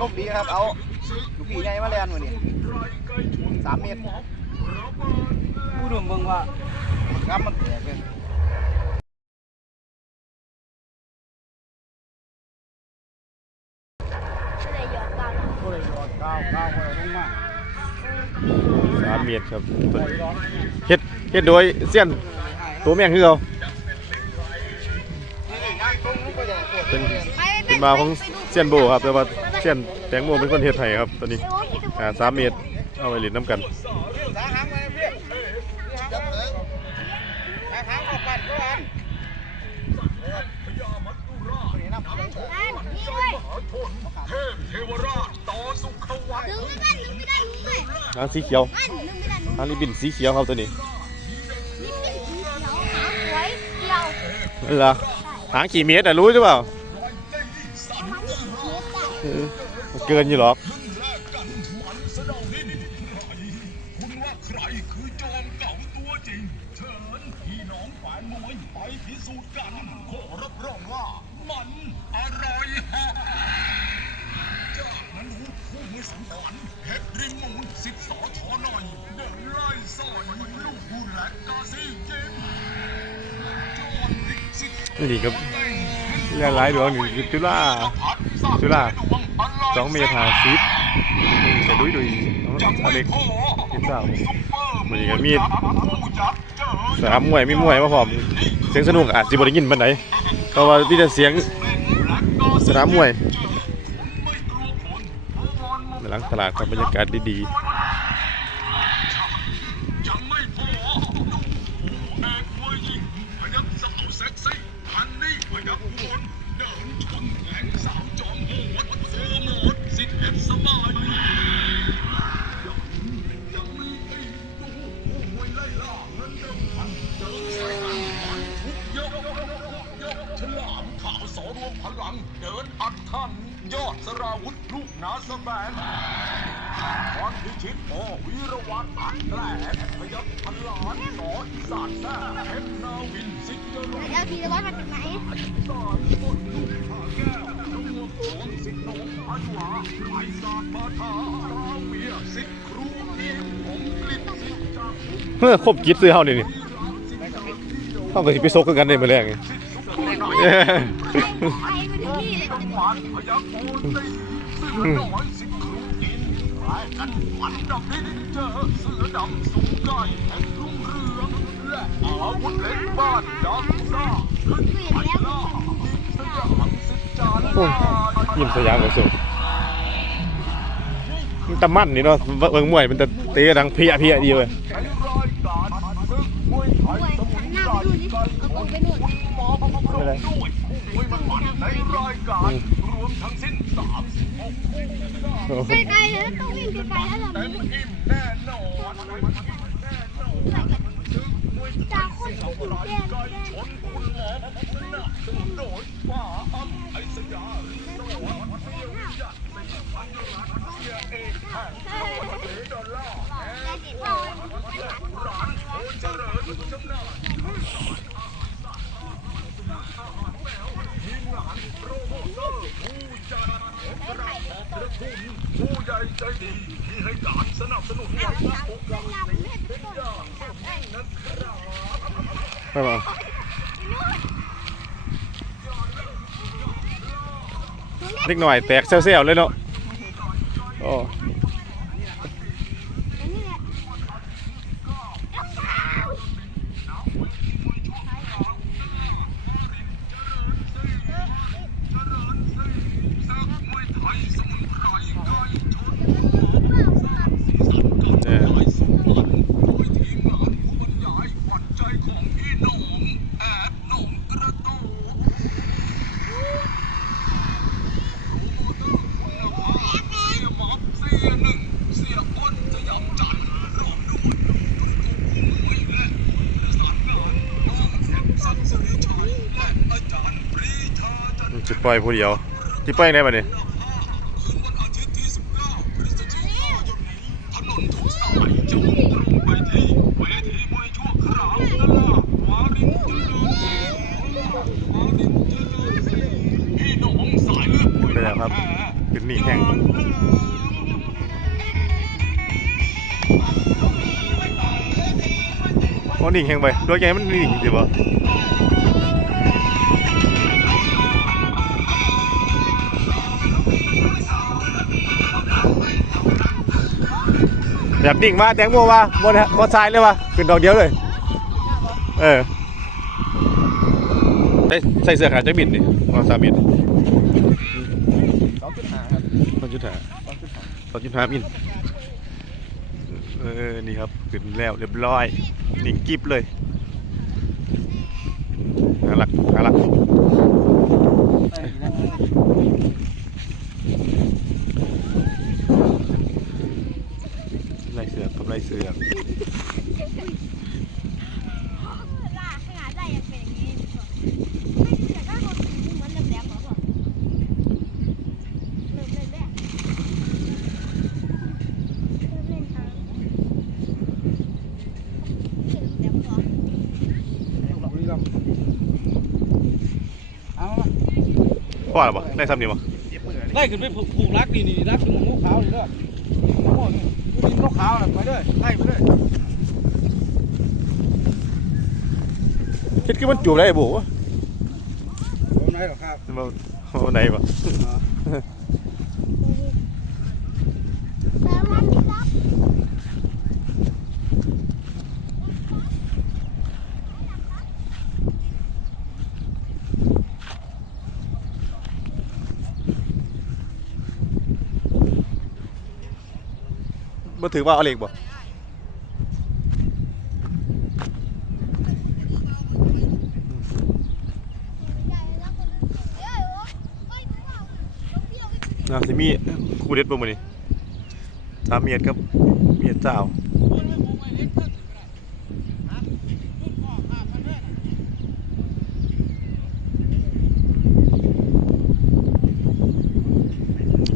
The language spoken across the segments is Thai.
ลมดีครับเอาลูกพี่ใหญ่มาแลนมานี่สามเมตรผู้ดมเบิ่งว่างับมันแตกเลยไม่ได้หยอดตามก็เลยรอก้าวก้าวไปลงมาสามเมตรครับตัวนี้เฮ็ดเฮ็ดโดยเสี้ยนตัวแม่งคือเขาเป็นเป็นมาของเสี้ยนโบครับแต่ว่า เสี้ยนแตงโมเป็นคนเฮ็ดให้ครับตัวนี้อ่าสามเมตรเอาไปเล่นน้ำกันสาหางมาพี่จับเลยสาหางออกปัดก็อันนี่ด้วยดึงไม่ได้ดึงไม่ได้ดึงไม่หางสีเขียวอันดึงไม่ได้ดึงหางริบบิ้นสีเขียวครับตัวนี้นี่เป็นสีเขียวหางสวยเดียวนั่นล่ะหางกี่เมตรอะรู้หรือเปล่าแต่มันนี่สี เขียวแต่เออมันเกินอยู่หรอกคุณว่าใครคือจอมเก่าตัวจริงเชิญพี่น้องแฟนมวยไปพิสูจน์กันขอรับรองว่ามันอร่อยฮะจากนั้นหูผู้มือสังหารเพชรริมมูลสิบสอชอหน่อยเดินไล่ซอยลูกผู้และกาซีเกมจอห์นวิกสิทธิ์นี่ครับเรื่องหลายดวงนี่คือจุฬาจุฬา สองเมตรหาสิบแต่ดุยดุยน้องชาเล็กสิบสามมันนี่ก็มีสนามมวยมีมวยมาพร้อมเสียงสนุกอาจจะบ่ได้ยินปานใดเพราะว่ามีแต่เสียงสนามมวยหลังตลาดครับบรรยากาศดียั ยอดสราวุธลูกนาสแบนพรพิชิตโอวีรวัตรอันแกลพยับพันล้านสออีสานแท้เพชรนาวินสิทธิ์เจริญแล้วทีละวัดมาจากไหนสานต้นลูกผาแก้วดวงของสิทธิ์หนงอายุวาไพศาลบาทาราเวียสิทธิ์ครูทีมผมกลิตสิทธิ์จากภูมิๆเมื่อครบกิจซื้อเฮานี่นี่เฮาก็สิไปซกกันได้มื้อแรกนี่ ไปมาถึงนี่เลยหวานพยักโอนตีเสือน้อยสิทธิ์ครูกินแพ้กันมันดับดินเจอเสือดำสูงใกล้แห่งรุ่งเรืองและอาวุธเล็กบ้านดักซ่าขึ้นไปล่าสยามสิทธิ์จานโอ้ยยิ้มสยามก็สุดมันตะมั่นนี่เนาะเบิ่งมวยมันจะเตะดังเพียเพียดีเว้ยในราย โอ้โหไกลๆเลยต้องวิ่งไกลๆแล้วเราเต็มอิ่มแน่นอนแน่นอนศึกมวยไท จาก ย คน สิ ที่ ง ถึ ห์ ง ราย แดน การชนคุณหมอพระพรหมนะโดยฝ่าอัมไอสยาสวัสดิ์เดียวจัดเป็นพันล้านเสียเอกแห่งเอดอลลาร์แห่งร้านโอเจริญจำหน่าย ทีมงานโปรโมเตอร์ผู้จัดกระออกกระทุ่มผู้ใหญ่ใจ ดีที่ให้การสนับสนุนวันละโอกาสเป็นอย่างสมนะครับไปมาเล็กหน่อยแตกเซลๆเลยเนาะโอ้ ซึกมวยไทยสมุนไพรไก่ชน เออ ไทยสมุนโดยทีมงานผู้บรรยายขวัญใจของพี่หนองแอดหนองกระโตกโปรโมเตอร์คุณภาพเสียม็อบเสียหนึ่งเสียอ้นสยามจันทร์พร้อมด้วยทุกคู่มวยและผู้ประสานงานน้องเอ็มศักดิ์สิริชัยและอาจารย์ปรีชา จันทร์มันจะปล่อยผู้เดียวสิปล่อยได้บ่เนี่ยคืนวันอาทิตย์ที่19พฤศจิกายนนี้ถนนทุกสายจะมุ่งตรงไปที่เวทีมาวนั่นล่ะเจริญศรีวารินเจริญศรีพี่น้องสายไปแล้วครับแท้คืนนี้ดิ่งแห้งโอ้ดิ่งแห้งไปตัวใหญ่มันดิ่งสิบ่ แบบดิ่งมาแตงโมว่าบนบนทรายเลยว่ะขึ้นดอกเดียวเลย เออใส่ใส่เสื้อขาจะบินดิวาซาบินสองจุดห้าครับตอนจุดห้าสองจุดห้าตอนจุดหาบินเออ นี่ครับ ขึ้นแล้วเรียบร้อย นิ่งกิบเลยน่ารักน่ารักไล่เสือกกับไล่เสือก ล่าขนาดได้ยังเป็นอย่างนี้แต่ถ้า เราเหมือนแหลมๆเหรอพ่อเริ่มเล่นแล้วเริ่มเล่นทางแหลมๆเหรอบุรีรัมย์เอามาพ่อหรอปะได้ซ้ำนี่ปะไล่ขึ้นไปผูกรักนี่นี่รักตรงงูขาวนี่เด้อโอ้โหนี่ดู ดินขาวๆน่ะไปเลยไล่ไปเลยคิดคือมันจูบได้บุวะผมไหนหรอครับมันมันไหนปะแต่มันมีรับ มันถือว่าเอาเหล็กบ่ใหญ่แล้วคนเอ้ยโอ้ยไม่รู้ว่าต้องเที่ยวกันน่าสิมีคู่เด็ดบ่มื้อนี้สามเมียดครับเมียดเจ้า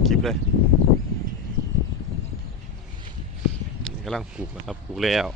คลิปเลยนี่ กำลังปลูกนะครับปลูกแล้ว